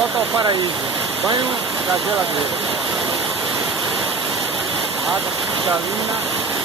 volta ao paraíso. Banho da geladeira. Água cristalina.